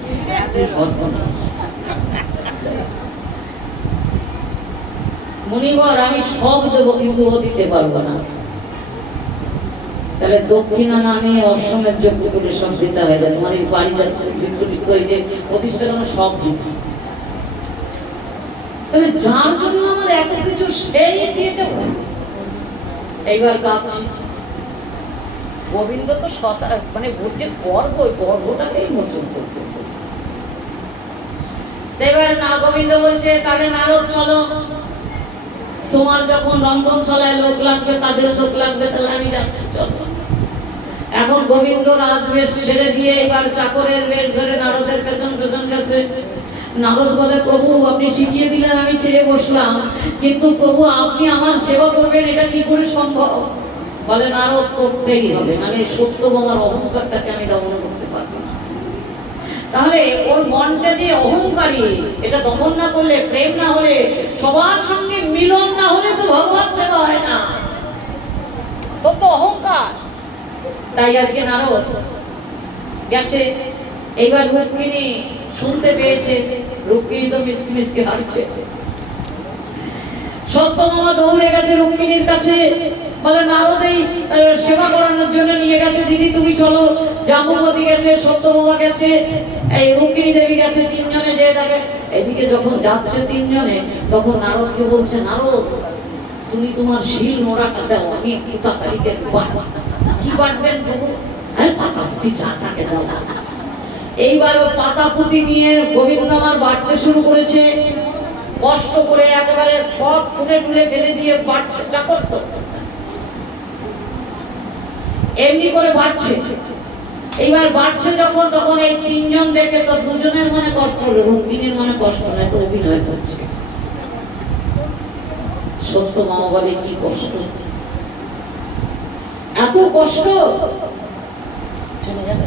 মুনিবর আমি সব দেবো, কিন্তু ও দিতে পারবো না। তাহলে দক্ষিণা না নিয়ে অশ্বমেধ যজ্ঞ করে সব দিতে হয়ে যায়। তোমার এই পারিজাত প্রতিষ্ঠা সব দিতে, তাহলে যার জন্য আমার এত কিছু সেই দিয়ে দেবো। এইবার কাঁপছি। গোবিন্দ তো মানে যে গর্ব, গর্বটাকেই মোচন করতে। এবার না গোবিন্দ বলছে, তাহলে নারদ চলো, তোমার যখন রন্ধনশালায় লোক লাগবে, কাজের লোক লাগবে, তাহলে আমি যাচ্ছি, চলো। এখন গোবিন্দ রাজবেশ ছেড়ে দিয়ে এবার চাকরের বেশ ধরে নারদের পেছন পেছন গেছে। নারদ বলে, প্রভু আপনি শিখিয়ে দিলেন, আমি ছেড়ে বসলাম, কিন্তু প্রভু আপনি আমার সেবা করবেন, এটা কি করে সম্ভব? বলে, নারদ করতেই হবে, মানে সত্যভামার অহংকারটাকে আমি দমন করতে পারবো না। তাহলে ওর মনটা যে অহংকারী, এটা দমন না করলে, প্রেম না হলে, সবার সঙ্গে মিলন না হলে তো ভগবান সেবা হয় না। তোর তো অহংকার। তাই আজকে নারদ গেছে। এইবার রুক্মিণী শুনতে পেয়েছে, রুক্মিণী তো মিসকে মিসকে হাসছে। সত্যভামা দৌড়ে গেছে রুক্মিণীর কাছে, বলে, নারদ এই সেবা করানোর জন্য নিয়ে গেছে, দিদি তুমি চলো। জাম্বুবতী গেছে, সত্যভামা গেছে, এই রুক্মিণী দেবী গেছে, তিনজনে যে থাকে। এদিকে যখন যাচ্ছে তিনজনে, তখন নারদকে বলছে, নারদ তুমি তোমার শিল নোড়াটা দাও, আমি একটু তাড়াতাড়িকে কি বাড়বেন তবু? আরে পাতাপুতি চা থাকে দাও। এইবার পাতাপুতি নিয়ে গোবিন্দ আমার বাড়তে শুরু করেছে, কষ্ট করে একেবারে সব ফুটে টুলে ফেলে দিয়ে বাড়ছে। চাকর তো এমনি করে বাড়ছে, এইবার বাড়ছে যখন, তখন এই তিনজন দেখে তো দুজনের মনে কষ্ট হলো, রুক্মিণীর মনে কষ্ট নয়, তো অভিনয় করছে। সত্যভামা বলে কি কষ্ট, এত কষ্ট। চলে যাবে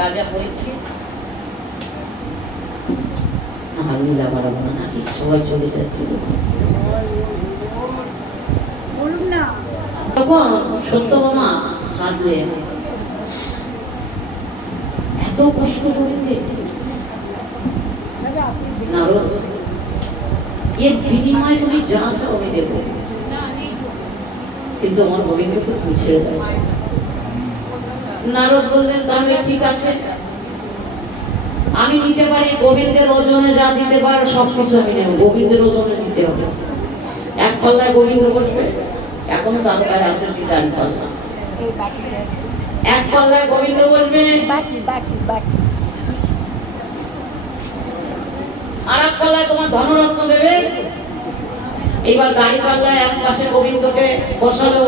রাজা পরীক্ষিত, লীলা বাড়াবো না নাকি, সবাই চলে যাচ্ছে। তখন সত্যভামা কাঁদলেন, এত কষ্ট করলে নারদ, এর বিনিময়ে তুমি যা চাও আমি দেবো, কিন্তু আমার গোবিন্দকে তুমি ছেড়ে দাও। নারদ বললেন তাহলে ঠিক আছে, আমি নিতে পারি, গোবিন্দের ওজনে যা দিতে পারো সবকিছু আমি নেব, গোবিন্দের ওজনে দিতে হবে। এক পাল্লায় গোবিন্দ বসবে, এখনো তারকায় আসে বিধান পাল্লা, এক পাল্লায় গোবিন্দ বলবে, আর এক পাল্লায় তোমার ধনরত্ন দেবে। এইবার গাড়ি পাল্লায় এক পাশে গোবিন্দকে বসালো।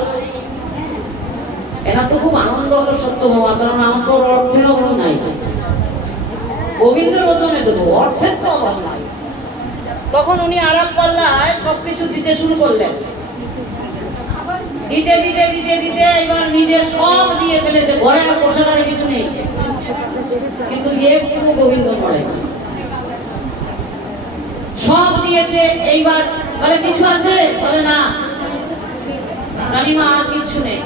এরা তো খুব আনন্দ হলো সত্যভামা, কারণ আমার তো অর্থের অভাব নাই, গোবিন্দের ওজনে দেবো, অর্থের তো অভাব নাই। তখন উনি আর এক পাল্লায় সবকিছু দিতে শুরু করলেন, দিতে দিতে দিতে দিতে এবার নিজের সব দিয়ে ফেলেছে, ঘরে আর পোশাকারে কিছু নেই, কিন্তু একটু গোবিন্দ নড়ে না, সব দিয়েছে। এইবার বলে কিছু আছে, বলে না রানীমা আর কিচ্ছু নেই।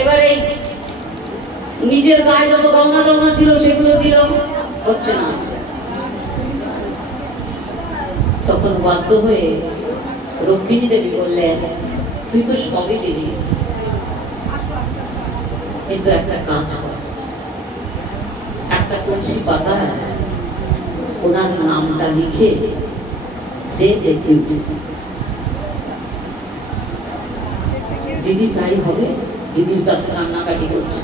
এবারে নিজের গায়ে যত গহনা টহনা ছিল সেগুলো দিল, হচ্ছে না। তখন বাধ্য হয়ে রুক্মিণী দেবী বললেন, তুই তো সবই দিলি, কিন্তু একটা কাজ কর, একটা তুলসী পাতায় ওনার নামটা লিখে দে দেখবি। দিদি তাই হবে, দিদির কাছে কান্নাকাটি করছে।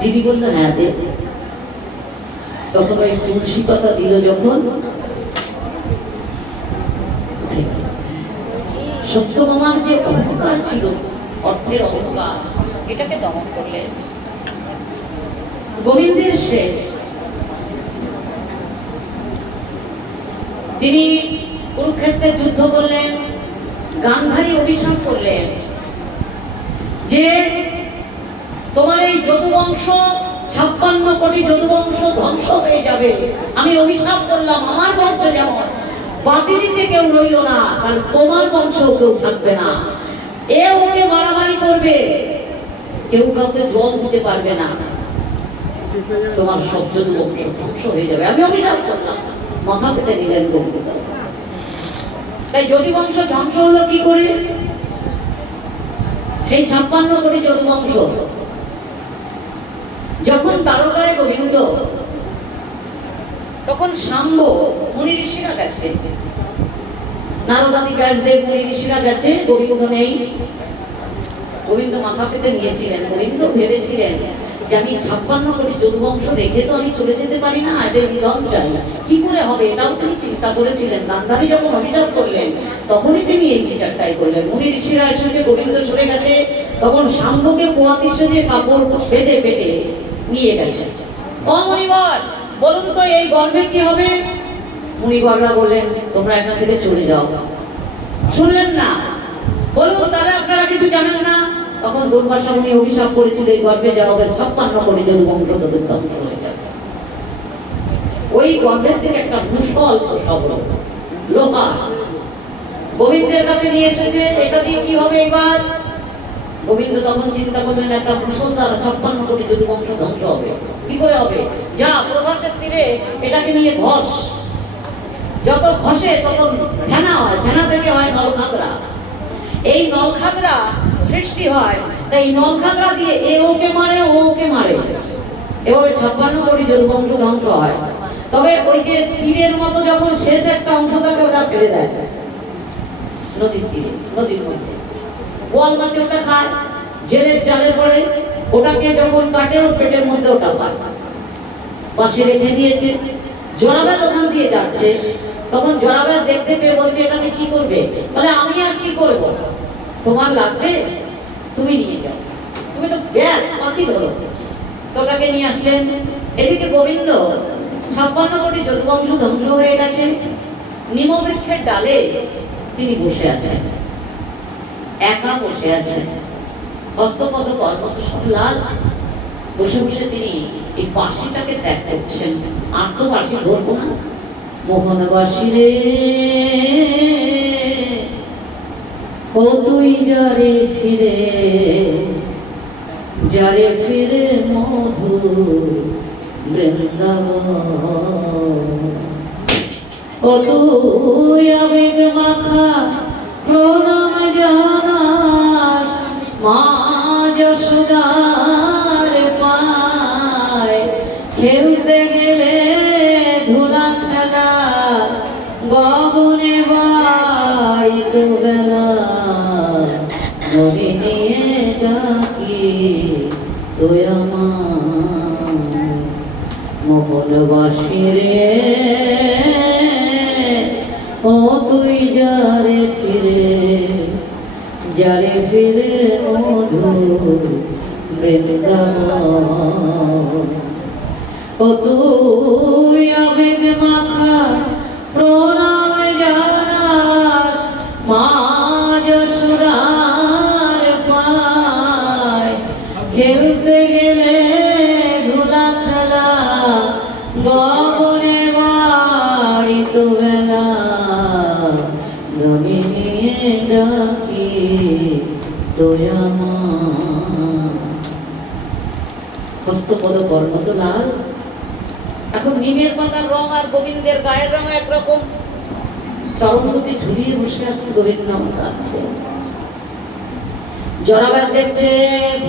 দিদি বললো হ্যাঁ দে। তখন ওই তুলসী পাতা দিল যখন, সত্যভামার যে অহংকার ছিল, অর্থের অহংকার, এটাকে দমন করলেন। গোবিন্দের শেষ, তিনি কুরুক্ষেত্রে যুদ্ধ করলেন, গান্ধারী অভিশাপ করলেন যে তোমার এই যদুবংশ 56 কোটি যদুবংশ ধ্বংস হয়ে যাবে। আমি অভিশাপ করলাম, আমার বংশ যেমন বাতিলিতে কেউ রইল না, তাহলে তোমার বংশেও কেউ থাকবে না। এ ওকে মারামারি করবে, কেউ কাউকে জল দিতে পারবে না, তোমার সব যদুবংশ ধ্বংস হয়ে যাবে। আমি অভিশাপ করলাম, মাথা পেতে নিলেন গোবিন্দ। তাই যদুবংশ ধ্বংস হলো কি করে? সেই 56 কোটি যদুবংশ যখন দ্বারকায় গোবিন্দ, তখন শাম্ব মুনি ঋষিরা গেছে, নারদাদি ব্যাসদেব মুনি ঋষিরা গেছে, গোবিন্দ নেই। গোবিন্দ মাথা পেতে নিয়েছিলেন, গোবিন্দ ভেবেছিলেন যে আমি 56 কোটি যদুবংশ রেখে তো আমি চলে যেতে পারি না, এদের নিধন চাই, কি করে হবে? এটাও তিনি চিন্তা করেছিলেন। গান্ধারী যখন অভিযোগ করলেন তখনই তিনি এই বিচারটাই করলেন। মুনি ঋষিরা এসেছে, গোবিন্দ চলে গেছে, তখন শাম্বকে পোয়াতি সেজে কাপড় বেঁধে পেটে নিয়ে গেছে। ও মুনিবর, বলুন তো এই গর্ভে কি হবে? মুনিবররা বললেন তোমরা এখান থেকে চলে যাও। শুনলেন না, বলুন তাহলে আপনারা কিছু জানেন না। তখন দুর্বাসা মুনি অভিশাপ করেছিল এই গর্ভে যা হবে 56 কোটি যদুবংশ তাদের ধ্বংস হয়ে যাবে। ওই গর্ভের থেকে একটা মুষল শব্দ লোহা গোবিন্দের কাছে নিয়ে এসেছে, এটা দিয়ে কি হবে এবার? গোবিন্দ তখন চিন্তা করলেন একটা মুষল দ্বারা 56 কোটি যদুবংশ ধ্বংস হবে, কি করে হবে? যা প্রভাসের তীরে এটাকে নিয়ে ঘষ, যত ঘষে তত ফেনা হয়, ফেনা থেকে হয় নলখাগড়া, এই নলখাগড়া সৃষ্টি হয়। তাই নলখাগড়া দিয়ে এ ওকে মারে, ও ওকে মারে, এভাবে 56 কোটি যদুবংশ ধ্বংস হয়। তবে ওই যে তীরের মতো যখন শেষ একটা অংশ থাকে ওটা ফেলে দেয় নদীর তীরে, নদীর মধ্যে বোয়াল মাছে ওটা খায়, জেলের জালে পড়ে, ওটাকে যখন কাটে ওর পেটের মধ্যে ওটা পায়, পাশে রেখে দিয়েছে। জরাবেদ ওখান দিয়ে যাচ্ছে, তখন জরাবেদ দেখতে পেয়ে বলছে এটাকে কি করবে? বলে আমি আর কি করব, তোমার লাগবে তুমি নিয়ে যাও। তুমি তো ব্যাস পাখি ধরো। তোটাকে নিয়ে আসলেন। এদিকে গোবিন্দ 56 কোটি যদুবংশ ধ্বংস হয়ে গেছে, নিমবৃক্ষের ডালে তিনি বসে আছেন, একা বসে আছেন, হস্তপদ কর্মত সব লাল। বসে বসে তিনি এই বাঁশিটাকে ত্যাগ করছেন। আর তো বাঁশি ধরবো না। মোহন বাঁশি রে ও তুই যারে ফিরে, যারে ফিরে মধুর বৃন্দাবন। ও তুই আবেগ মাখা প্রণাম জানাস মা যশোদার পায়। খেলতে গেলে ধুলা খেলা গগনে বাড়িত বেলা, নদী নিয়ে ডাকি তুই আমার মোহন বাঁশি রে ও তুই যারে ফিরে, যারে ফিরে মধুর বৃন্দাবন। ও তুই আবেগ মাখা প্রণাম জানাস মা যশোদার পায়। খেলতে গেলে ধুলা খেলা গগনে বাড়িত বেলা, নদী নিয়ে ডাকি তুই আমার। হস্তপদ কর্মত লাল। এখন নিমের পাতার রং আর গোবিন্দের গায়ের রং একরকম। চরণ দুটি ঝুলিয়ে বসে আছে, গোবিন্দ আছে। জরাবাদ দেখছে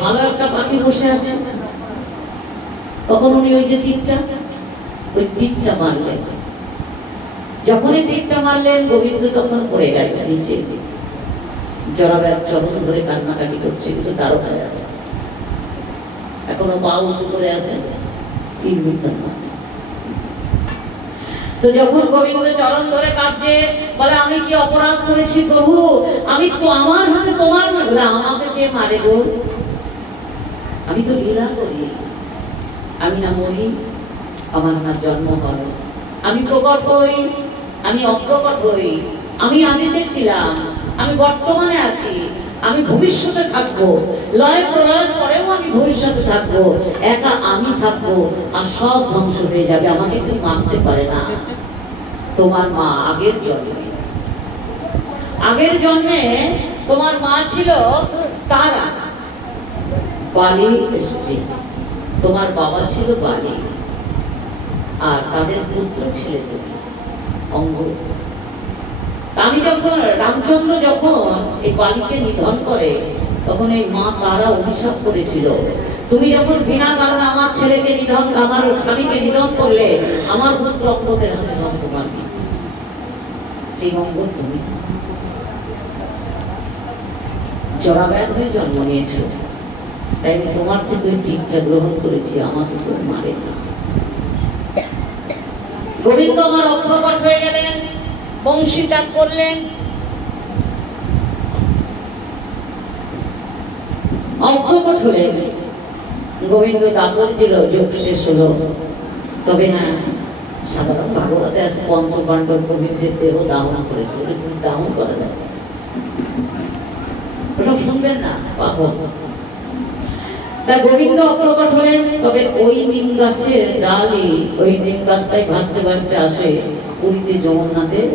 ভালো একটা পাখি বসে আছে। তখন উনি ওই যে তীরটা মারলেন। যখনই তীরটা মারলেন গোবিন্দ তখন পড়ে গেল নিচে। জরাবাদ চরণ ধরে কান্নাকাটি করছে, কিছু দ্বারকায় আছে, এখনো পা উঁচু করে আছে, তীর বিদ্যা মারছে। তো যখন গোবিন্দ চরণ ধরে কাঁদছে, বলে আমি কি অপরাধ করেছি প্রভু? আমি তো আমার হাতে তোমার বলে আমাকে কে মারে গো? আমি তো লীলা করি, আমি না মরি, আমার না জন্ম হয়, আমি প্রকট হই, আমি অপ্রকট হই, আমি আদিতে ছিলাম, আমি বর্তমানে আছি, আমি ভবিষ্যতে থাকবো, লয় প্রলয়ের পরেও আমি ভবিষ্যতে থাকবো, একা আমি থাকবো, আর সব ধ্বংস হয়ে যাবে, আমাকে কেউ মানতে পারে না। তোমার মা আগের জন্মে তোমার মা ছিল তারা, বালি স্ত্রী, তোমার বাবা ছিল বালি, আর তাদের পুত্র ছিলে তুমি অঙ্গ। আমি যখন রামচন্দ্র যখন এই বালিকে নিধন করে, তখন এই মা তারা অভিশাপ করেছিল, তুমি যখন বিনা কারণে আমার ছেলেকে নিধন, আমার স্বামীকে নিধন করলে, আমার পুত্র অঙ্গদের হাতে ধ্বংস পাবি। এই অঙ্গ তুমি জরাব্যাধ হয়ে জন্ম নিয়েছ, তাই আমি তোমার থেকে দীক্ষা গ্রহণ করেছি, আমাকে তো মারে না। গোবিন্দ আমার অপ্রকট হয়ে গেলেন, বংশী ত্যাগ করলেন, অপ্রকট হলেন। গোবিন্দ দাপর দিল, যোগ শেষ হলো। তবে হ্যাঁ, সাধারণ ভাগবতে আছে পঞ্চপাণ্ডব গোবিন্দের দেহ দাহন করেছিল, দাহন করা যায়, ওটা শুনবেন না পাপন। তাই গোবিন্দ অপ্রকট হলেন। তবে ওই নিম গাছের ডালই, ওই নিম গাছটাই ভাসতে ভাসতে আসে পুরীতে জগন্নাথের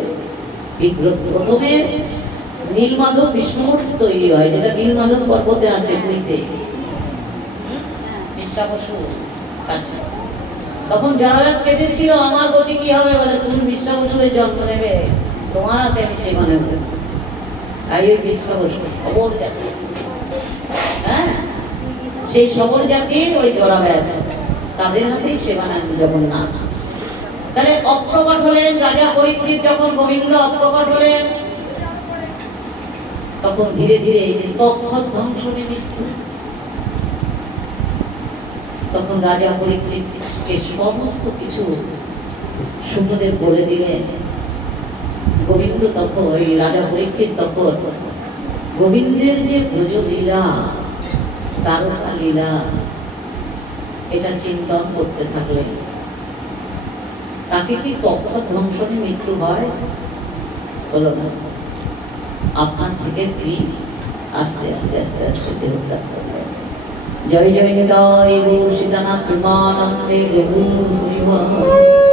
বিগ্রহ। প্রথমে নীলমাধব বিষ্ণুমূর্তি তৈরি হয়, যেটা নীলমাধব পর্বতে আছে পুরীতে, আচ্ছা। তখন জরায়ত কেঁদেছিল, আমার গতি কি হবে? বলে তুমি বিশ্বাবসুরে জন্ম নেবে, তোমার হাতে আমি সেবা নেব। তাই ওই বিশ্বাবসু খবর জাতি, হ্যাঁ, সেই সবর জাতি ওই জরায়ত, তাদের হাতেই সেবা নেন জগন্নাথ। তাহলে অপ্রকট হলেন রাজা পরীক্ষিত। যখন গোবিন্দ অপ্রকট হলেন, তখন ধীরে ধীরে তক্ষক ধ্বংস নিমিত্ত, তখন রাজা পরীক্ষিতকে সমস্ত কিছু সুখদেব বলে দিলেন। গোবিন্দ তখন, ওই রাজা পরীক্ষিত তখন গোবিন্দের যে ব্রজলীলা তারকা লীলা এটা চিন্তন করতে থাকলেন। তাকে কি পক্ষ ধ্বংসনে মৃত্যু হয়? হলো না। আপনার থেকে কি আস্তে আস্তে আস্তে আস্তে দেহত্যাগ করবে। জয় জয় নিতাই গৌর সীতানাথ প্রেমানন্দে গৌর হরিবল।